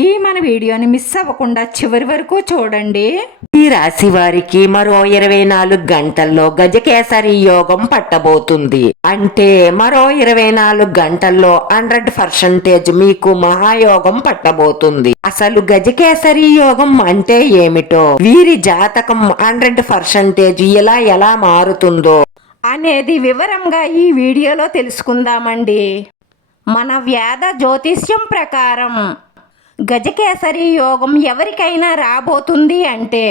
ఈ మన వీడియోని మిస్ అవ్వకుండా చివరి వరకు చూడండి. ఈ రాశి వారికి మరో ఇరవై నాలుగు గంటల్లో గజకేసరి యోగం పట్టబోతుంది. అంటే మరో ఇరవై నాలుగు గంటల్లో హండ్రెడ్ పర్సెంటేజ్ మీకు మహాయోగం పట్టబోతుంది. అసలు గజకేసరి యోగం అంటే ఏమిటో వీరి జాతకం హండ్రెడ్ పర్సెంటేజ్ ఇలా ఎలా మారుతుందో అనేది వివరంగా ఈ వీడియోలో తెలుసుకుందామండి. మన వ్యాధ జ్యోతిష్యం ప్రకారం గజకేసరి యోగం ఎవరికైనా రాబోతుంది అంటే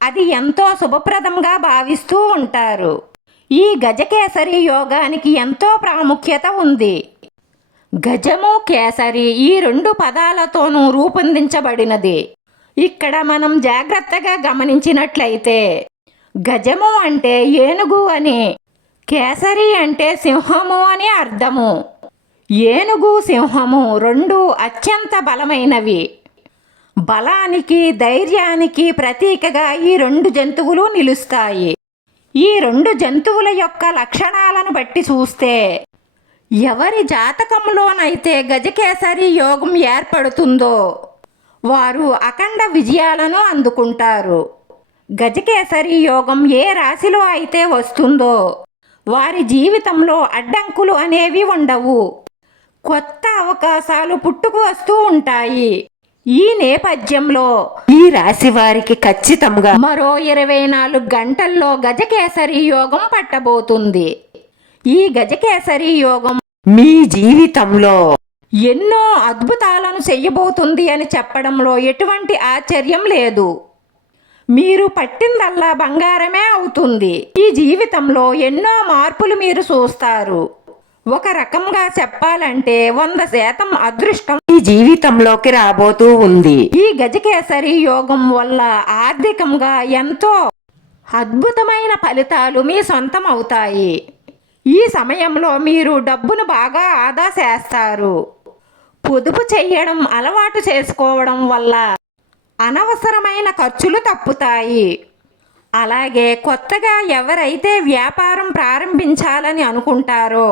అది ఎంతో శుభప్రదంగా భావిస్తూ ఉంటారు. ఈ గజకేసరి యోగానికి ఎంతో ప్రాముఖ్యత ఉంది. గజము కేసరి ఈ రెండు పదాలతోనూ రూపొందించబడినది. ఇక్కడ మనం జాగ్రత్తగా గమనించినట్లయితే గజము అంటే ఏనుగు అని కేసరి అంటే సింహము అని అర్థము. ఏనుగు సింహము రెండు అత్యంత బలమైనవి. బలానికి ధైర్యానికి ప్రతీకగా ఈ రెండు జంతువులు నిలుస్తాయి. ఈ రెండు జంతువుల యొక్క లక్షణాలను బట్టి చూస్తే ఎవరి జాతకంలోనైతే గజకేసరి యోగం ఏర్పడుతుందో వారు అఖండ విజయాలను అందుకుంటారు. గజకేసరి యోగం ఏ రాశిలో అయితే వస్తుందో వారి జీవితంలో అడ్డంకులు అనేవి ఉండవు. కొత్త అవకాశాలు పుట్టుకు వస్తూ ఉంటాయి. ఈ నేపథ్యంలో ఈ రాశి వారికి ఖచ్చితంగా మరో ఇరవై నాలుగు గంటల్లో గజకేసరి యోగం పట్టబోతుంది. ఈ గజకేసరి యోగం మీ జీవితంలో ఎన్నో అద్భుతాలను చెయ్యబోతుంది అని చెప్పడంలో ఎటువంటి ఆశ్చర్యం లేదు. మీరు పట్టిందల్లా బంగారమే అవుతుంది. ఈ జీవితంలో ఎన్నో మార్పులు మీరు చూస్తారు. ఒక రకంగా చెప్పాలంటే వంద శాతం అదృష్టం. మీ జీవితంలోకి రాబోతూ ఉంది. ఈ గజకేసరి యోగం వల్ల ఆర్థికంగా ఎంతో అద్భుతమైన ఫలితాలు మీ సొంతం అవుతాయి ఈ సమయంలో మీరు డబ్బును బాగా ఆదా చేస్తారు. పొదుపు చెయ్యడం అలవాటు చేసుకోవడం వల్ల అనవసరమైన ఖర్చులు తప్పుతాయి. అలాగే కొత్తగా ఎవరైతే వ్యాపారం ప్రారంభించాలని అనుకుంటారో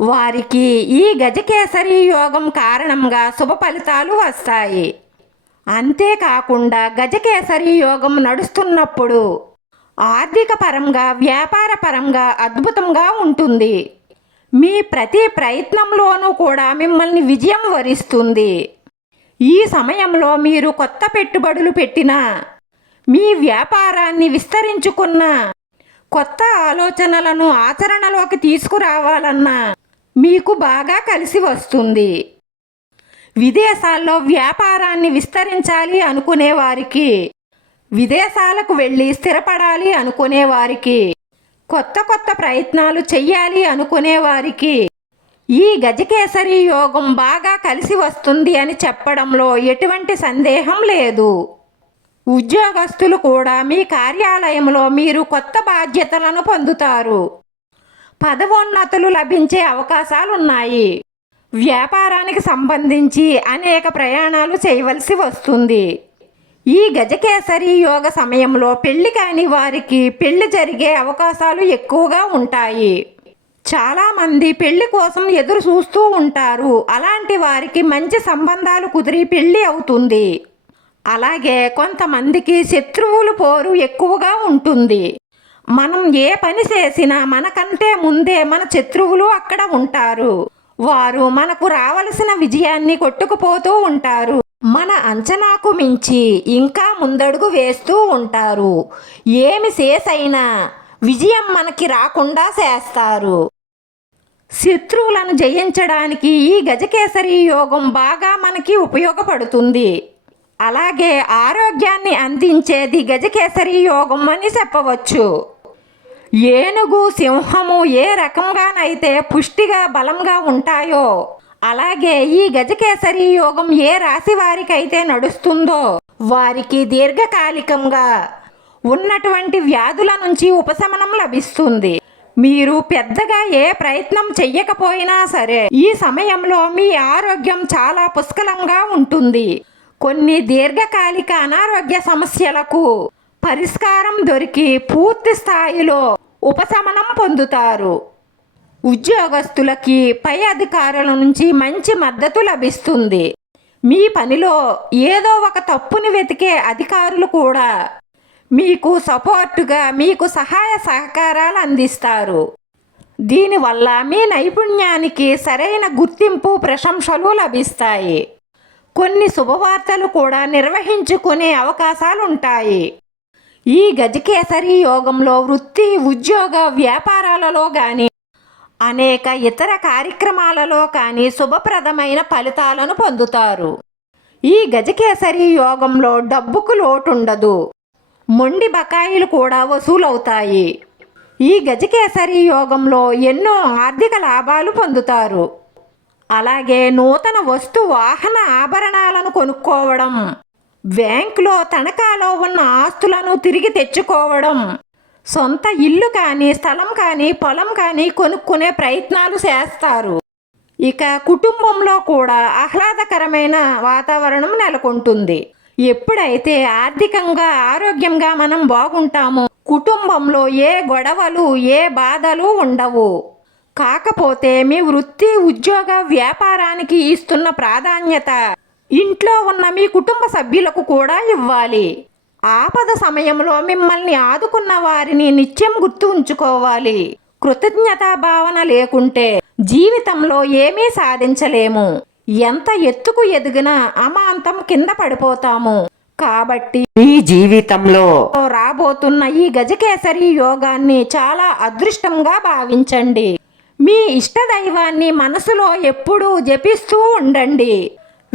వారికి ఈ గజకేసరి యోగం కారణంగా శుభ ఫలితాలు వస్తాయి. అంతేకాకుండా గజకేసరి యోగం నడుస్తున్నప్పుడు ఆర్థిక పరంగా వ్యాపార పరంగా అద్భుతంగా ఉంటుంది. మీ ప్రతి ప్రయత్నంలోనూ కూడా మిమ్మల్ని విజయం వరిస్తుంది. ఈ సమయంలో మీరు కొత్త పెట్టుబడులు పెట్టినా మీ వ్యాపారాన్ని విస్తరించుకున్న కొత్త ఆలోచనలను ఆచరణలోకి తీసుకురావాలన్నా మీకు బాగా కలిసి వస్తుంది. విదేశాల్లో వ్యాపారాన్ని విస్తరించాలి అనుకునే వారికి విదేశాలకు వెళ్ళి స్థిరపడాలి అనుకునే వారికి కొత్త కొత్త ప్రయత్నాలు చెయ్యాలి అనుకునే వారికి ఈ గజకేసరి యోగం బాగా కలిసి వస్తుంది అని చెప్పడంలో ఎటువంటి సందేహం లేదు. ఉద్యోగస్తులు కూడా మీ కార్యాలయంలో మీరు కొత్త బాధ్యతలను పొందుతారు. పదవోన్నతులు లభించే అవకాశాలున్నాయి. వ్యాపారానికి సంబంధించి అనేక ప్రయాణాలు చేయవలసి వస్తుంది. ఈ గజకేసరి యోగ సమయంలో పెళ్ళి కాని వారికి పెళ్ళి జరిగే అవకాశాలు ఎక్కువగా ఉంటాయి. చాలామంది పెళ్ళి కోసం ఎదురు చూస్తూ ఉంటారు. అలాంటి వారికి మంచి సంబంధాలు కుదిరి పెళ్ళి అవుతుంది. అలాగే కొంతమందికి శత్రువులు పోరు ఎక్కువగా ఉంటుంది. మనం ఏ పని చేసినా మనకంటే ముందే మన శత్రువులు అక్కడ ఉంటారు. వారు మనకు రావలసిన విజయాన్ని కొట్టుకుపోతూ ఉంటారు. మన అంచనాకు మించి ఇంకా ముందడుగు వేస్తూ ఉంటారు. ఏమి చేసైనా విజయం మనకి రాకుండా చేస్తారు. శత్రువులను జయించడానికి ఈ గజకేసరి యోగం బాగా మనకి ఉపయోగపడుతుంది. అలాగే ఆరోగ్యాన్ని అందించేది గజకేసరి యోగం అని చెప్పవచ్చు. ఏనుగు సింహము ఏ రకంగానైతే పుష్టిగా బలంగా ఉంటాయో అలాగే ఈ గజకేసరి యోగం ఏ రాశి వారికైతే నడుస్తుందో వారికి దీర్ఘకాలికంగా ఉన్నటువంటి వ్యాధుల నుంచి ఉపశమనం లభిస్తుంది. మీరు పెద్దగా ఏ ప్రయత్నం చెయ్యకపోయినా సరే ఈ సమయంలో మీ ఆరోగ్యం చాలా పుష్కలంగా ఉంటుంది. కొన్ని దీర్ఘకాలిక అనారోగ్య సమస్యలకు పరిష్కారం దొరికి పూర్తి స్థాయిలో ఉపశమనం పొందుతారు. ఉద్యోగస్తులకి పై అధికారుల నుంచి మంచి మద్దతు లభిస్తుంది. మీ పనిలో ఏదో ఒక తప్పుని వెతికే అధికారులు కూడా మీకు సపోర్టుగా మీకు సహాయ సహకారాలు అందిస్తారు. దీనివల్ల మీ నైపుణ్యానికి సరైన గుర్తింపు ప్రశంసలు లభిస్తాయి. కొన్ని శుభవార్తలు కూడా నిర్వహించుకునే అవకాశాలు ఉంటాయి ఈ గజకేసరి యోగంలో వృత్తి ఉద్యోగ వ్యాపారాలలో కానీ అనేక ఇతర కార్యక్రమాలలో కానీ శుభప్రదమైన ఫలితాలను పొందుతారు. ఈ గజకేసరి యోగంలో డబ్బుకు లోటుండదు. మొండి బకాయిలు కూడా వసూలవుతాయి. ఈ గజకేసరి యోగంలో ఎన్నో ఆర్థిక లాభాలు పొందుతారు. అలాగే నూతన వస్తు వాహన ఆభరణాలను కొనుక్కోవడం బ్యాంకులో తనఖాలో ఉన్న ఆస్తులను తిరిగి తెచ్చుకోవడం. సొంత ఇల్లు కానీ స్థలం కానీ పొలం కానీ కొనుక్కునే ప్రయత్నాలు చేస్తారు. ఇక కుటుంబంలో కూడా ఆహ్లాదకరమైన వాతావరణం నెలకొంటుంది. ఎప్పుడైతే ఆర్థికంగా ఆరోగ్యంగా మనం బాగుంటామో కుటుంబంలో ఏ గొడవలు ఏ బాధలు ఉండవు. కాకపోతే మీ వృత్తి ఉద్యోగ వ్యాపారానికి ఇస్తున్న ప్రాధాన్యత ఇంట్లో ఉన్న మీ కుటుంబ సభ్యులకు కూడా ఇవ్వాలి. ఆపద సమయంలో మిమ్మల్ని ఆదుకున్న వారిని నిత్యం గుర్తు ఉంచుకోవాలి. కృతజ్ఞతా భావన లేకుంటే జీవితంలో ఏమీ సాధించలేము. ఎంత ఎత్తుకు ఎదిగినా అమాంతం కింద పడిపోతాము. కాబట్టి మీ జీవితంలో రాబోతున్న ఈ గజకేసరి యోగాన్ని చాలా అదృష్టంగా భావించండి. మీ ఇష్ట దైవాన్ని మనసులో ఎప్పుడూ జపిస్తూ ఉండండి.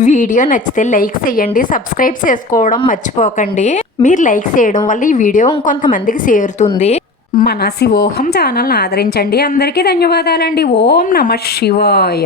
వీడియో నచ్చితే లైక్ చేయండి సబ్స్క్రైబ్ చేసుకోవడం మర్చిపోకండి. మీరు లైక్ చేయడం వల్ల ఈ వీడియో ఇంకొంతమందికి చేరుతుంది. మన శివోహం ఛానల్ని ఆదరించండి. అందరికీ ధన్యవాదాలండి. ఓం నమ శివాయ.